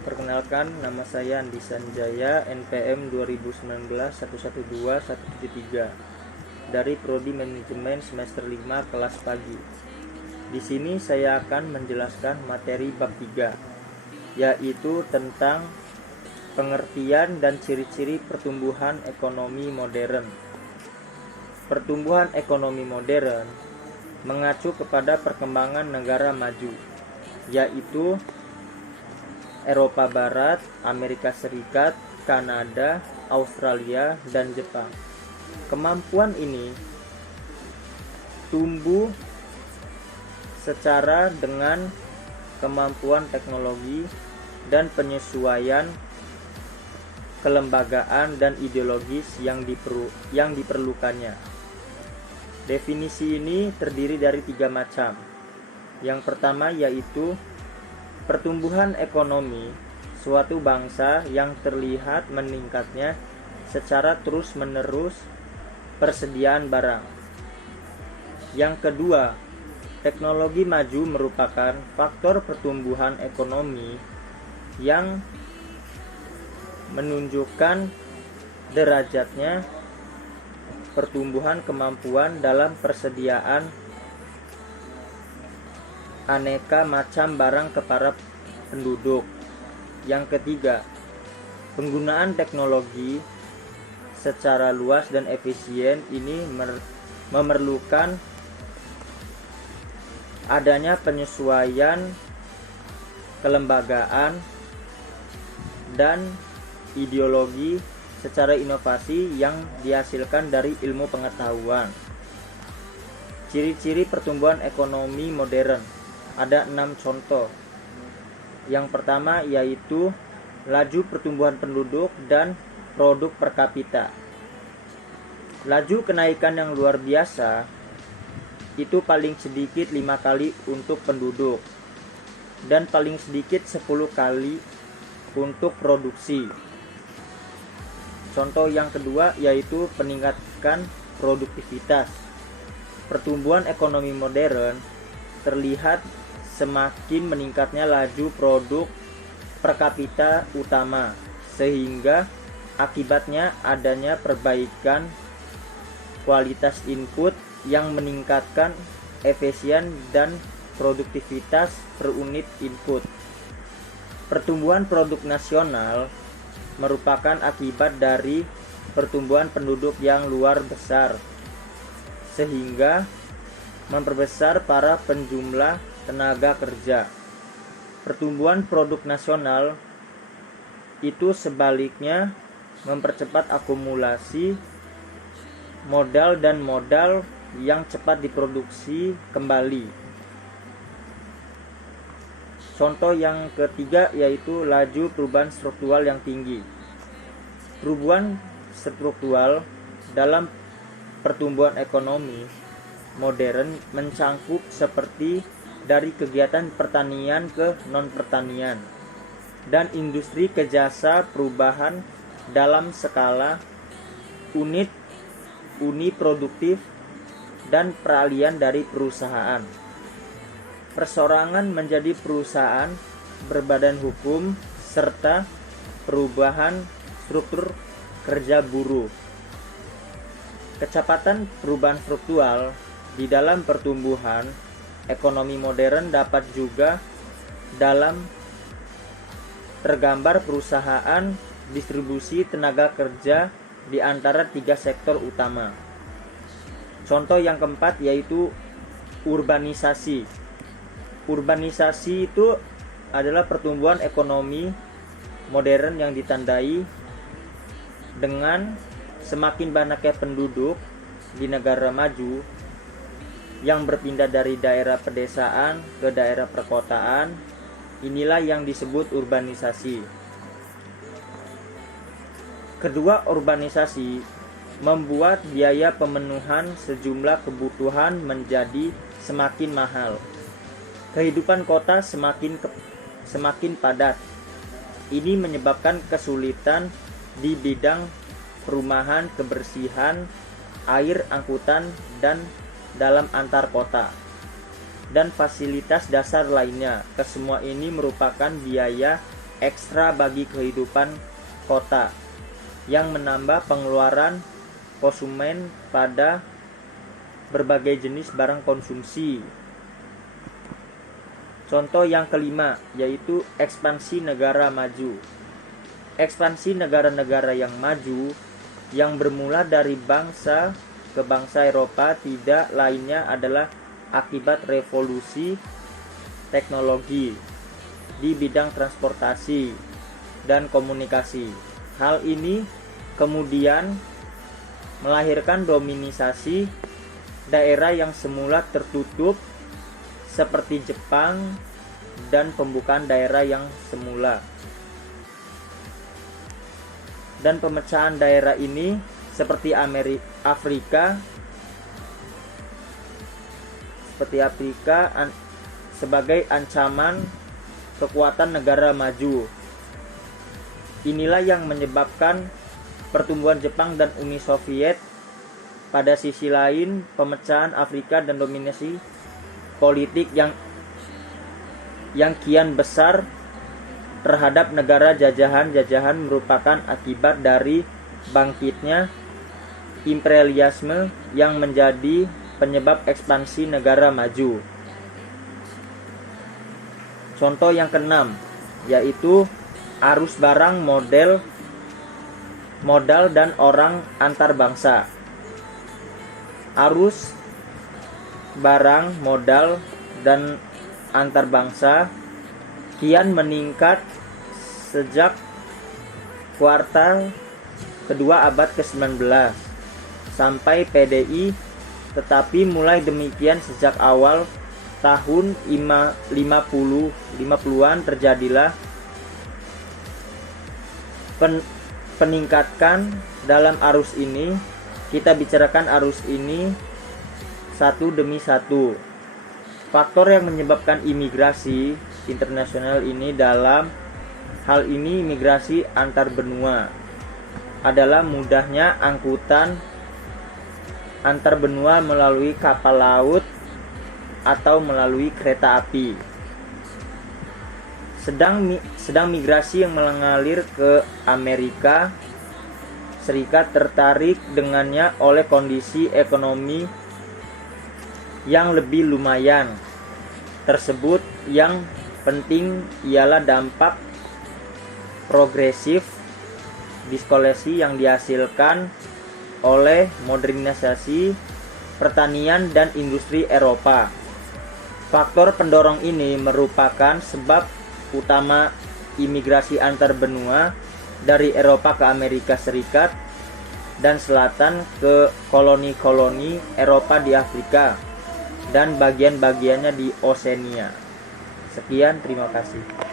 Perkenalkan, nama saya Andi Sanjaya, NPM 2019-112-173 dari Prodi Manajemen semester 5 kelas pagi. Di sini saya akan menjelaskan materi bab 3, yaitu tentang pengertian dan ciri-ciri pertumbuhan ekonomi modern. Pertumbuhan ekonomi modern mengacu kepada perkembangan negara maju, yaitu Eropa Barat, Amerika Serikat, Kanada, Australia, dan Jepang. Kemampuan ini tumbuh secara dengan kemampuan teknologi dan penyesuaian kelembagaan dan ideologis yang diperlukannya. Definisi ini terdiri dari 3 macam. Yang pertama yaitu pertumbuhan ekonomi suatu bangsa yang terlihat meningkatnya secara terus-menerus persediaan barang. Yang kedua, teknologi maju merupakan faktor pertumbuhan ekonomi yang menunjukkan derajatnya pertumbuhan kemampuan dalam persediaan aneka macam barang kepada penduduk. Yang ketiga, penggunaan teknologi secara luas dan efisien ini memerlukan adanya penyesuaian kelembagaan dan ideologi secara inovasi yang dihasilkan dari ilmu pengetahuan. Ciri-ciri pertumbuhan ekonomi modern. Ada 6 contoh. Yang pertama yaitu laju pertumbuhan penduduk dan produk per kapita. Laju kenaikan yang luar biasa itu paling sedikit 5 kali untuk penduduk dan paling sedikit 10 kali untuk produksi. Contoh yang kedua yaitu peningkatan produktivitas. Pertumbuhan ekonomi modern terlihat semakin meningkatnya laju produk per kapita utama, sehingga akibatnya adanya perbaikan kualitas input yang meningkatkan efisien dan produktivitas per unit input. Pertumbuhan produk nasional merupakan akibat dari pertumbuhan penduduk yang luar besar, sehingga memperbesar para penjumlah tenaga kerja. Pertumbuhan produk nasional itu sebaliknya mempercepat akumulasi modal dan modal yang cepat diproduksi kembali. Contoh yang ketiga yaitu laju perubahan struktural yang tinggi. Perubahan struktural dalam pertumbuhan ekonomi modern mencangkup seperti dari kegiatan pertanian ke non-pertanian dan industri ke jasa perubahan dalam skala uni produktif dan peralihan dari perusahaan perseorangan menjadi perusahaan berbadan hukum serta perubahan struktur kerja buruh. Kecepatan perubahan struktural di dalam pertumbuhan ekonomi modern dapat juga dalam tergambar perusahaan distribusi tenaga kerja di antara 3 sektor utama. Contoh yang keempat yaitu urbanisasi. Urbanisasi itu adalah pertumbuhan ekonomi modern yang ditandai dengan semakin banyaknya penduduk di negara maju yang berpindah dari daerah pedesaan ke daerah perkotaan. Inilah yang disebut urbanisasi. Kedua, urbanisasi membuat biaya pemenuhan sejumlah kebutuhan menjadi semakin mahal. Kehidupan kota semakin padat. Ini menyebabkan kesulitan di bidang perumahan, kebersihan, air, angkutan, dan dalam antar kota. dan fasilitas dasar lainnya. Kesemua ini merupakan biaya ekstra bagi kehidupan kota yang menambah pengeluaran konsumen pada berbagai jenis barang konsumsi. Contoh yang kelima yaitu ekspansi negara maju. Ekspansi negara-negara yang maju yang bermula dari bangsa ke bangsa Eropa tidak lainnya adalah akibat revolusi teknologi di bidang transportasi dan komunikasi. Hal ini kemudian melahirkan dominisasi daerah yang semula tertutup seperti Jepang dan pembukaan daerah yang semula. Dan pemecahan daerah ini seperti Afrika sebagai ancaman kekuatan negara maju. Inilah yang menyebabkan pertumbuhan Jepang dan Uni Soviet. Pada sisi lain, pemecahan Afrika dan dominasi politik yang kian besar terhadap negara jajahan merupakan akibat dari bangkitnya imperialisme yang menjadi penyebab ekspansi negara maju. Contoh yang keenam yaitu arus barang, modal dan orang antar bangsa. Arus barang, modal dan antar bangsa kian meningkat sejak kuartal kedua abad ke-19 sampai PDI, tetapi mulai demikian sejak awal tahun 50-an terjadilah peningkatan dalam arus ini. Kita bicarakan arus ini satu demi satu. Faktor yang menyebabkan imigrasi internasional ini, dalam hal ini imigrasi antar benua, adalah mudahnya angkutan antar benua melalui kapal laut atau melalui kereta api. Sedang migrasi yang mengalir ke Amerika Serikat tertarik dengannya oleh kondisi ekonomi yang lebih lumayan tersebut. Yang penting ialah dampak progresif diskolesi yang dihasilkan oleh modernisasi pertanian dan industri Eropa. Faktor pendorong ini merupakan sebab utama imigrasi antar benua dari Eropa ke Amerika Serikat dan Selatan, ke koloni-koloni Eropa di Afrika dan bagian-bagiannya di Oseania. Sekian, terima kasih.